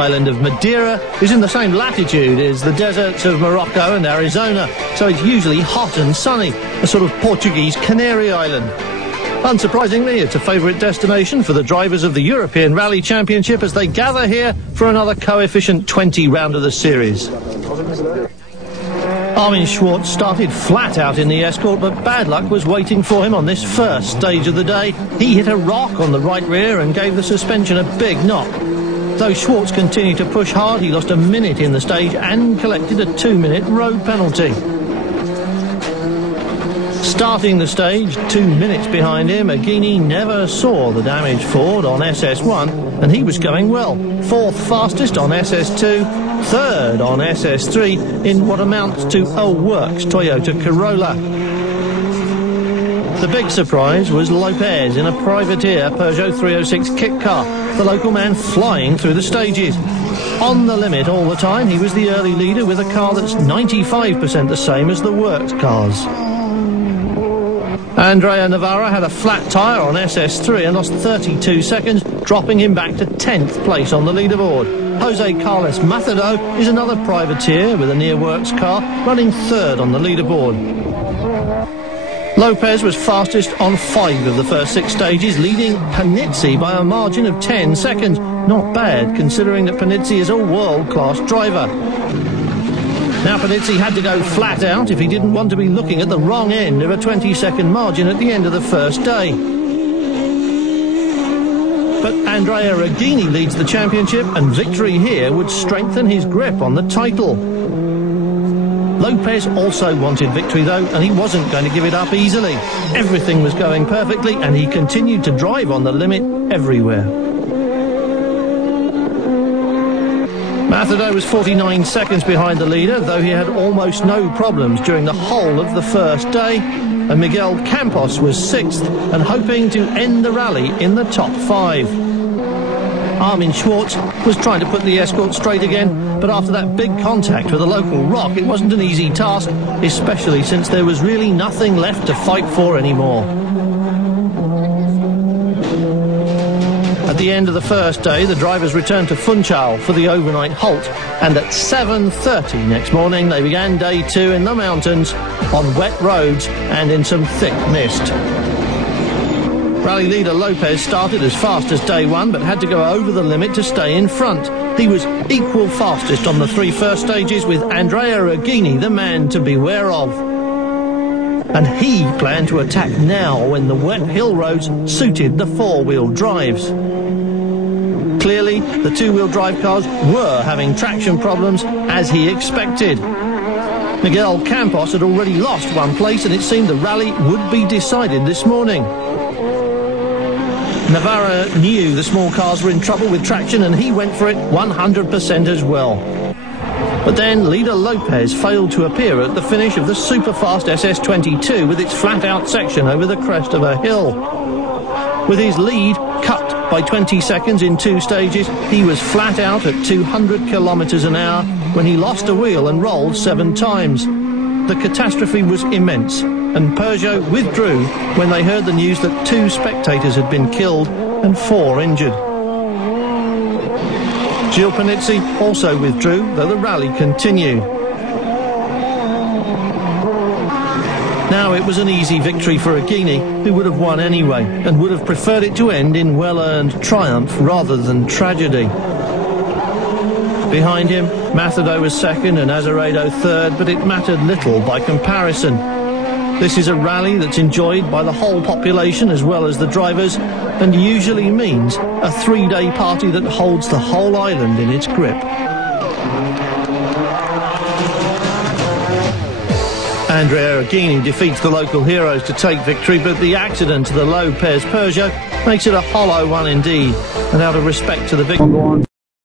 island of Madeira is in the same latitude as the deserts of Morocco and Arizona, so it's usually hot and sunny, a sort of Portuguese Canary Island. Unsurprisingly, it's a favourite destination for the drivers of the European Rally Championship as they gather here for another coefficient 20 round of the series. Armin Schwarz started flat out in the Escort, but bad luck was waiting for him on this first stage of the day. He hit a rock on the right rear and gave the suspension a big knock. Though Schwarz continued to push hard, he lost a minute in the stage and collected a 2-minute road penalty. Starting the stage, 2 minutes behind him, Aghini never saw the damaged Ford on SS1, and he was going well. Fourth fastest on SS2, third on SS3 in what amounts to a works Toyota Corolla. The big surprise was Lopez in a privateer Peugeot 306 kit car, the local man flying through the stages. On the limit all the time, he was the early leader with a car that's 95% the same as the works cars. Andrea Navarra had a flat tyre on SS3 and lost 32 seconds, dropping him back to 10th place on the leaderboard. Jose Carlos Macedo is another privateer with a near-works car, running third on the leaderboard. Lopez was fastest on 5 of the first 6 stages, leading Panizzi by a margin of 10 seconds. Not bad, considering that Panizzi is a world-class driver. Now Panizzi had to go flat out if he didn't want to be looking at the wrong end of a 20-second margin at the end of the first day. But Andrea Aghini leads the championship, and victory here would strengthen his grip on the title. Lopez also wanted victory though, and he wasn't going to give it up easily. Everything was going perfectly, and he continued to drive on the limit everywhere. Macedo was 49 seconds behind the leader, though he had almost no problems during the whole of the first day. And Miguel Campos was 6th and hoping to end the rally in the top 5. Armin Schwarz was trying to put the Escort straight again, but after that big contact with a local rock, it wasn't an easy task, especially since there was really nothing left to fight for anymore. At the end of the first day, the drivers returned to Funchal for the overnight halt, and at 7:30 next morning they began day 2 in the mountains, on wet roads and in some thick mist. Rally leader Lopez started as fast as day 1, but had to go over the limit to stay in front. He was equal fastest on the 3 first stages, with Andrea Aghini the man to beware of. And he planned to attack now when the wet hill roads suited the 4-wheel drives. Clearly, the 2-wheel drive cars were having traction problems, as he expected. Miguel Campos had already lost 1 place, and it seemed the rally would be decided this morning. Navarra knew the small cars were in trouble with traction, and he went for it 100% as well. But then leader Lopez failed to appear at the finish of the super-fast SS22 with its flat-out section over the crest of a hill. With his lead cut by 20 seconds in 2 stages, he was flat out at 200 kilometers an hour when he lost a wheel and rolled 7 times. The catastrophe was immense, and Peugeot withdrew when they heard the news that 2 spectators had been killed and 4 injured. Gilles Panizzi also withdrew, though the rally continued. Now it was an easy victory for Aghini, who would have won anyway, and would have preferred it to end in well-earned triumph rather than tragedy. Behind him, Macedo was 2nd and Azeredo 3rd, but it mattered little by comparison. This is a rally that's enjoyed by the whole population as well as the drivers, and usually means a 3-day party that holds the whole island in its grip. Andrea Aghini defeats the local heroes to take victory, but the accident to the Lopez Peugeot makes it a hollow one indeed, and out of respect to the victor.